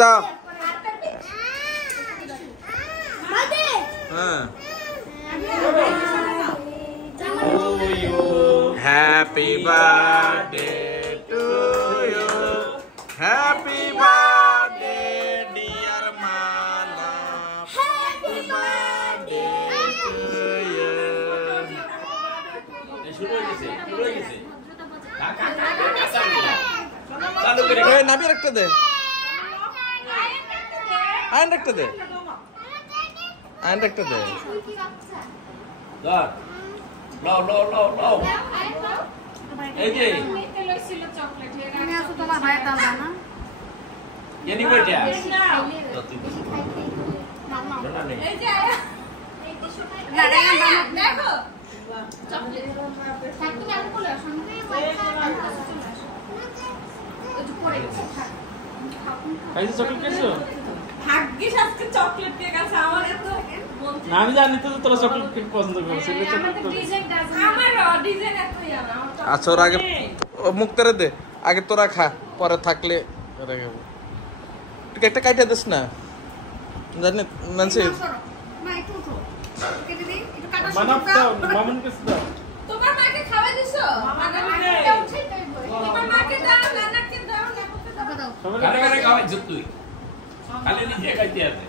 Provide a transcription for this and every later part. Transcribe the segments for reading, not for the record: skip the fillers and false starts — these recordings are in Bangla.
দাও। Happy birthday to you, happy birthday dear Mala, happy birthday to you. শুরু হয়ে গেছে, শুরু হয়ে গেছে। নাবি একটা দে, আয়ন একটা দে, আয়ন একটা দে। লাও লাও লাও লাও, এই যে তুমি আসো তোমার ভাই দাও না এনি বইটা এই যে দেখো চকলেট তুমি আমি বলে আসো খাইছো চকলেট খাইছো? ভাগ্যিস আজকে চকলেট দিয়ে গেছে আমার এত না আমি জানি তো তোরা চকলেট খেতে পছন্দ করো, সেটা চকলেট করো। আমার ডিজাইন এতই না। আচ্ছা ওর আগে মুখ তেরে দে, আগে তোরা খা, পরে থাকলে রেখে তুই একটা কাইটা দিস না, জানি মানছি। মা একটু উঠো কেটে দিই একটু কাটা মানাপ দাও, মামুন কাছে দাও। তোমার মাকে খাওয়া দিছো? আমার মাকে উঠাই তাই বই। তোমার মাকে দাও, নানাকে দাও, নাপুকে দাও। দাও কারে কারে খাওয়াইছ তুই? খালি নিজে খাইতে আছে।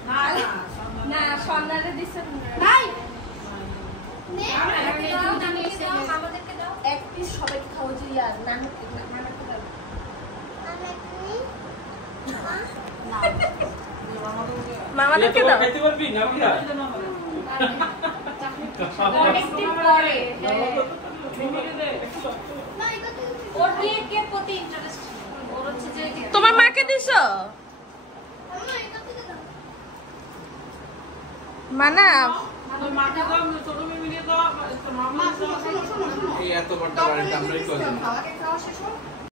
না সোনারে দিছো ভাই আমাদেরকে দাও, আমাদেরকে দাও। এক পিস সবাইকে খাওয়া যে ইয়ার নানাকে দাও। মামাদেরকে দাও। খাইতে পারবি না বিয়া? অনেকদিন পরে ওর কেকের প্রতি ইন্টারেস্ট ওর হচ্ছে যে তোমার মাকে দিছো মানা মাকে দাও, ছোট মিমিকে দাও, মামা এই এত বড় বাড়িতে আমরাই কইছি। খাওয়া শেষ হোক